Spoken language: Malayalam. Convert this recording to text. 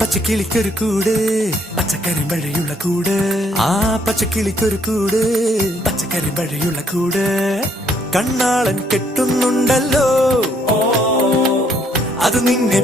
പച്ചക്കിളിക്കൊരു കൂട് പച്ചക്കരിമ്പഴയുള്ള കൂട് ആ പച്ചക്കിളിക്കൊരു കൂട് പച്ചക്കരിമ്പഴയുള്ള കൂട് കണ്ണാളൻ കെട്ടുന്നുണ്ടല്ലോ അത് നിന്നെ